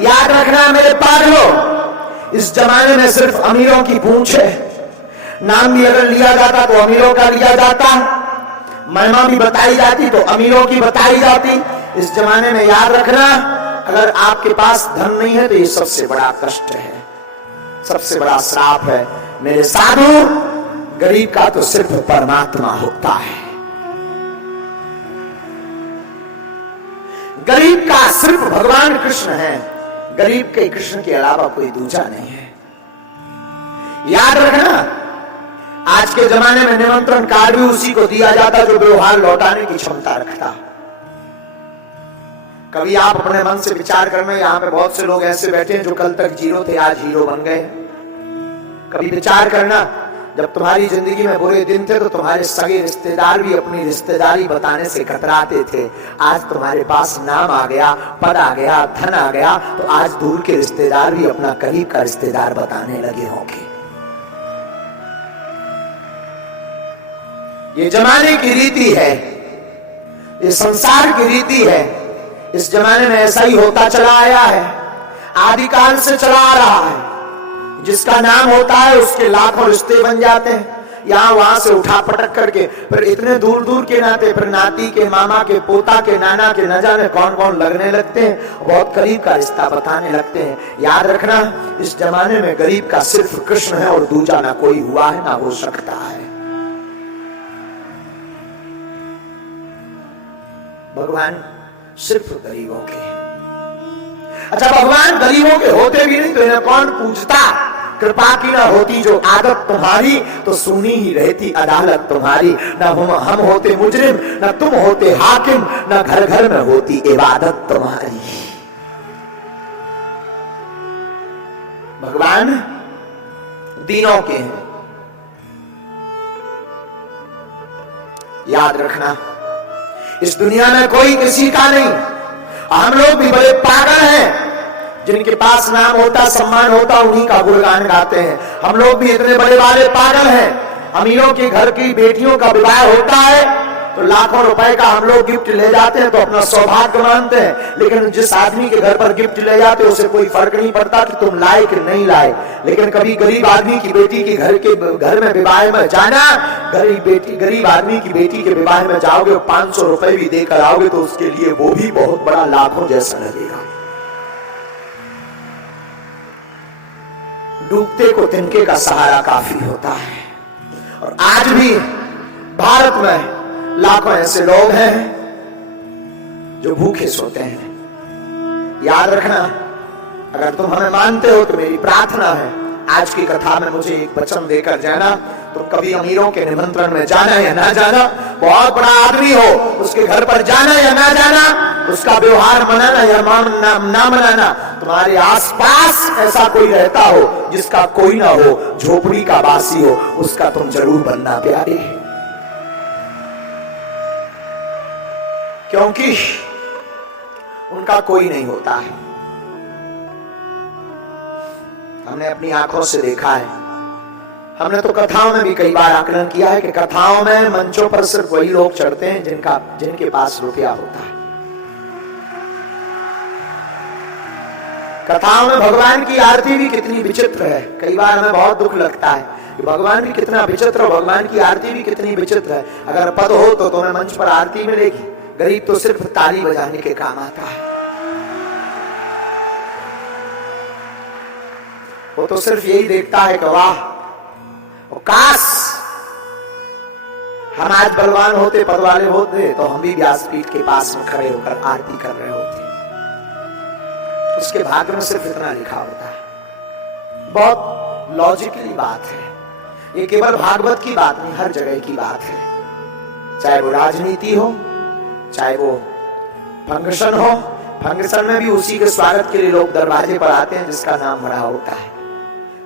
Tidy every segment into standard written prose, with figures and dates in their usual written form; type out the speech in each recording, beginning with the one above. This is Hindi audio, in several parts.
याद रखना मेरे पागलों, इस जमाने में सिर्फ अमीरों की पूंछ है। नाम भी अगर लिया जाता तो अमीरों का लिया जाता, महिमा भी बताई जाती तो अमीरों की बताई जाती। इस जमाने में याद रखना, अगर आपके पास धन नहीं है तो ये सबसे बड़ा कष्ट है, सबसे बड़ा श्राप है। मेरे साधु, गरीब का तो सिर्फ परमात्मा होता है, गरीब का सिर्फ भगवान कृष्ण है। गरीब के कृष्ण के अलावा कोई दूजा नहीं है। याद रखना, आज के जमाने में निमंत्रण कार्ड भी उसी को दिया जाता जो व्यवहार लौटाने की क्षमता रखता। कभी आप अपने मन से विचार करना, यहां पे बहुत से लोग ऐसे बैठे हैं जो कल तक जीरो थे, आज हीरो बन गए। कभी विचार करना, जब तुम्हारी जिंदगी में बुरे दिन थे तो तुम्हारे सगे रिश्तेदार भी अपनी रिश्तेदारी बताने से कतराते थे। आज तुम्हारे पास नाम आ गया, पद आ गया, धन आ गया, तो आज दूर के रिश्तेदार भी अपना करीब का रिश्तेदार बताने लगे होंगे। ये जमाने की रीति है, ये संसार की रीति है। इस जमाने में ऐसा ही होता चला आया है, आदिकाल से चला आ रहा है। जिसका नाम होता है उसके लाखों रिश्ते बन जाते हैं, यहां वहां से उठा पटक करके, फिर इतने दूर दूर के नाते, फिर नाती के, मामा के, पोता के, नाना के, न जाने कौन कौन लगने लगते हैं, बहुत करीब का रिश्ता बताने लगते हैं। याद रखना, इस जमाने में गरीब का सिर्फ कृष्ण है और दूजा ना कोई हुआ है ना हो सकता है। भगवान सिर्फ गरीबों के। अच्छा, भगवान गरीबों के होते भी नहीं तो इन्हें कौन पूछता? कृपा की ना होती जो आदत तुम्हारी, तो सुनी ही रहती अदालत तुम्हारी। न हम होते मुजरिम, न तुम होते हाकिम, न घर घर में होती इबादत तुम्हारी। भगवान दीनों के हैं। याद रखना, इस दुनिया में कोई किसी का नहीं। हम लोग भी बड़े पागल हैं, जिनके पास नाम होता, सम्मान होता, उन्हीं का गुणगान गाते हैं। हम लोग भी इतने बड़े बड़े पागल हैं। अमीरों के घर की बेटियों का विवाह होता है तो लाखों रुपए का हम लोग गिफ्ट ले जाते हैं तो अपना सौभाग्य मानते हैं। लेकिन जिस आदमी के घर पर गिफ्ट ले जाते हैं उसे कोई फर्क नहीं पड़ता कि तुम लाए कि नहीं लाए। लेकिन कभी गरीब आदमी की बेटी के घर में विवाह में जाना, गरीब आदमी की बेटी के विवाह में जाओगे, 500 रुपए भी देकर आओगे तो उसके लिए वो भी बहुत बड़ा लाखों जैसा लगेगा। डूबते को तिनके का सहारा काफी होता है। और आज भी भारत में लाखों ऐसे लोग हैं जो भूखे सोते हैं। याद रखना, अगर तुम हमें मानते हो तो मेरी प्रार्थना है, आज की कथा में मुझे एक वचन देकर जाना। तुम कभी अमीरों के निमंत्रण में जाना या ना जाना, बहुत बड़ा आदमी हो उसके घर पर जाना या ना जाना, उसका व्यवहार मनाना या ना मनाना, तुम्हारे आसपास ऐसा कोई रहता हो जिसका कोई ना हो, झोपड़ी का वासी हो, उसका तुम जरूर बनना प्यारे। क्योंकि उनका कोई नहीं होता है। हमने अपनी आंखों से देखा है। हमने तो कथाओं में भी कई बार आकलन किया है कि कथाओं में मंचों पर सिर्फ वही लोग चढ़ते हैं जिनके पास रुपया होता है। कथाओं में भगवान की आरती भी कितनी विचित्र है। कई बार हमें बहुत दुख लगता है कि भगवान भी कितना विचित्र, भगवान की आरती भी कितनी विचित्र है। अगर पद हो तो तुम्हें मंच पर आरती मिलेगी, गरीब तो सिर्फ ताली बजाने के काम आता है। वो तो सिर्फ यही देखता है कि वाह, काश हम आज बलवान होते, पद वाले होते, तो हम भी व्यासपीठ के पास में खड़े होकर आरती कर रहे होते। उसके भाग्य में सिर्फ इतना लिखा होता है। बहुत लॉजिकली बात है ये, केवल भागवत की बात नहीं, हर जगह की बात है। चाहे वो राजनीति हो, चाहे वो फंक्शन हो, फंक्शन में भी उसी के स्वागत के लिए लोग दरवाजे पर आते हैं जिसका नाम बड़ा होता है।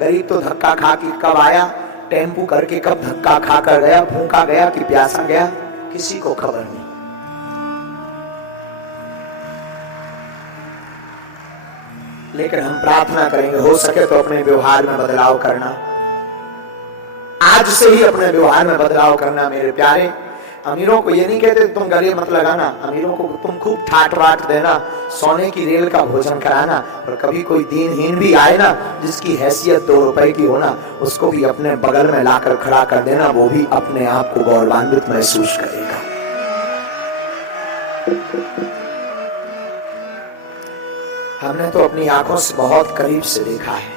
गरीब तो धक्का खा के कब आया, टेम्पू करके कब धक्का खा कर गया, भूखा गया कि प्यासा गया, किसी को खबर नहीं। लेकिन हम प्रार्थना करेंगे, हो सके तो अपने व्यवहार में बदलाव करना। आज से ही अपने व्यवहार में बदलाव करना मेरे प्यारे। अमीरों को ये नहीं कहते तुम गले मत लगाना, अमीरों को तुम खूब ठाट वाट देना, सोने की रेल का भोजन कराना, और कभी कोई दीनहीन भी आए ना, जिसकी हैसियत 2 रुपए की होना, उसको भी अपने बगल में लाकर खड़ा कर देना, वो भी अपने आप को गौरवान्वित महसूस करेगा। हमने तो अपनी आंखों से बहुत करीब से देखा है,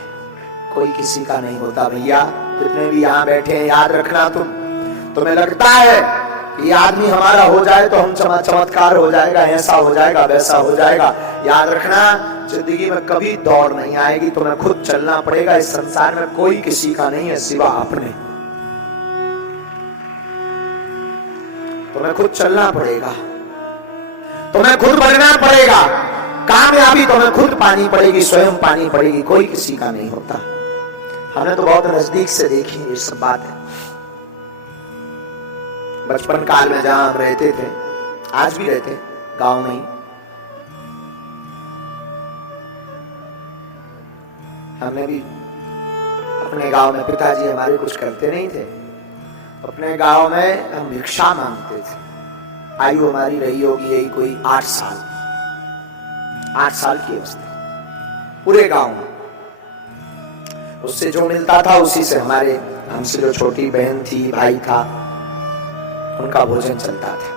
कोई किसी का नहीं होता भैया। जितने भी यहाँ बैठे हैं, याद रखना, तुम्हें लगता है कि ये आदमी हमारा हो जाए तो हम चमत्कार हो जाएगा, ऐसा हो जाएगा, वैसा हो जाएगा। याद रखना, जिंदगी में कभी दौड़ नहीं आएगी, तुम्हें खुद चलना पड़ेगा। इस संसार में कोई किसी का नहीं है सिवा अपने। तुम्हें खुद चलना पड़ेगा, तुम्हें खुद बढ़ना पड़ेगा, कामयाबी तुम्हें खुद पानी पड़ेगी, स्वयं पानी पड़ेगी, कोई किसी का नहीं होता। हमने तो बहुत नजदीक से देखी ये सब बात है। बचपन काल में जहां हम रहते थे, आज भी रहते गांव में ही, हमने भी अपने गांव में, पिताजी हमारे कुछ करते नहीं थे, अपने गांव में हम भिक्षा मांगते थे। आयु हमारी रही होगी यही कोई 8 साल, 8 साल की अवस्था, पूरे गांव में। उससे जो मिलता था उसी से हमारे, हमसे जो छोटी बहन थी, भाई था, उनका भोजन चलता था।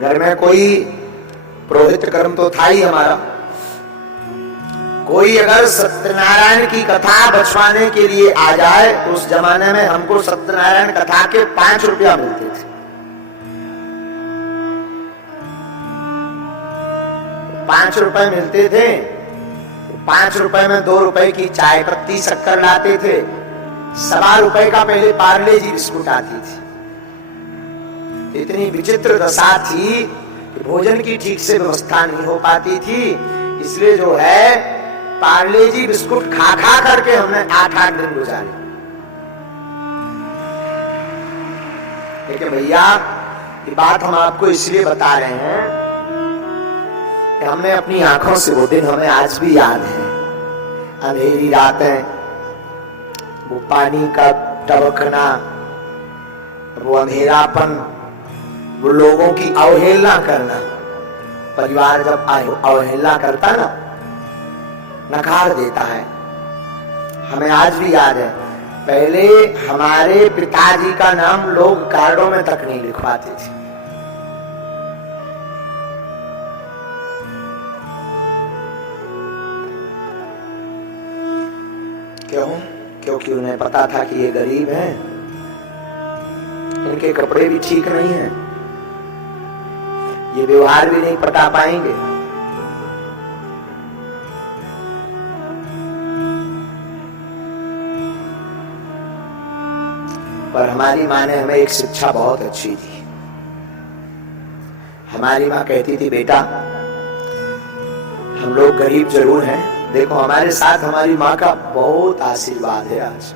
घर में कोई पुरोहित कर्म तो था ही हमारा। कोई अगर सत्यनारायण की कथा बचवाने के लिए आ जाए तो उस जमाने में हमको सत्यनारायण कथा के 5 रुपया मिलते थे। 5 रुपए मिलते थे। 5 रुपए में 2 रुपए की चाय पत्ती शक्कर लाते थे। 1.25 रुपए का पहले पार्ले जी बिस्कुट आती थी। इतनी विचित्र दशा थी कि भोजन की ठीक से व्यवस्था नहीं हो पाती थी, इसलिए जो है पार्ले जी बिस्कुट खा खा करके हमने 8-8 दिन गुजारे। लेकिन भैया ये बात हम आपको इसलिए बता रहे हैं कि हमने अपनी आंखों से वो दिन हमें आज भी याद है। अंधेरी रातें, वो पानी का टपकना, वो अंधेरापन, वो लोगों की अवहेलना करना। परिवार जब अवहेलना करता ना, नकार देता है, हमें आज भी याद है। पहले हमारे पिताजी का नाम लोग कार्डों में तक नहीं लिखवाते थे। क्यों? क्योंकि उन्हें पता था कि ये गरीब हैं, इनके कपड़े भी ठीक नहीं हैं, ये व्यवहार भी नहीं पटा पाएंगे। पर हमारी माँ ने हमें एक शिक्षा बहुत अच्छी दी। हमारी माँ कहती थी, बेटा हम लोग गरीब जरूर हैं, देखो हमारे साथ हमारी माँ का बहुत आशीर्वाद है। आज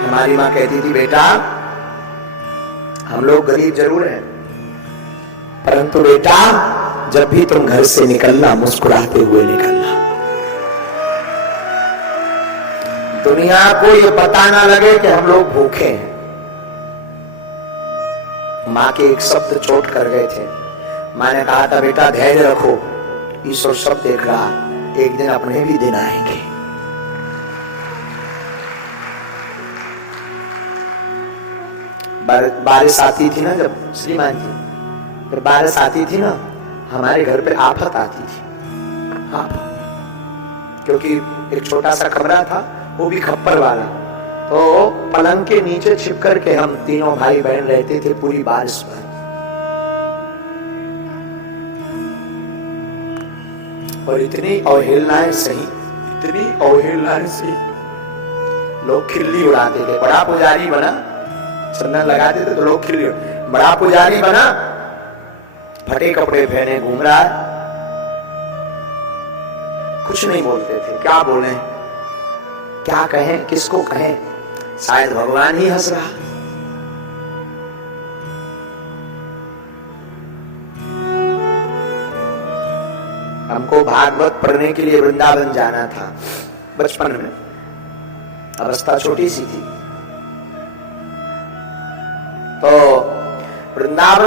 हमारी माँ कहती थी, बेटा हम लोग गरीब जरूर हैं, परंतु बेटा जब भी तुम घर से निकलना मुस्कुराते हुए निकलना। दुनिया को ये पता ना लगे कि हम लोग भूखे हैं। माँ के एक शब्द चोट कर गए थे। माँ ने कहा था, बेटा धैर्य रखो, ईश्वर सब देख रहा, एक दिन अपने भी दिन आएंगे। बारिश आती थी ना, जब श्रीमान जी, जब बारिश आती थी ना, हमारे घर पे आफत आती थी। क्योंकि एक छोटा सा कमरा था, वो भी खप्पर वाला, तो पलंग के नीचे छिप करके हम तीनों भाई बहन रहते थे पूरी बारिश में। और इतनी अवहेलनाएं सही, इतनी अवहेलनाएं सही, लोग खिल्ली उड़ाते थे। बड़ा पुजारी बना, चंदन लगाते थे तो लोग खिल्ली, बड़ा पुजारी बना, फटे कपड़े पहने घूम रहा है, कुछ नहीं बोलते थे। क्या बोले, क्या कहें, किसको कहें, शायद भगवान ही हंस रहा। हमको भागवत पढ़ने के लिए वृंदावन जाना था बचपन में। अवस्था छोटी सी थी। तो वृंदावन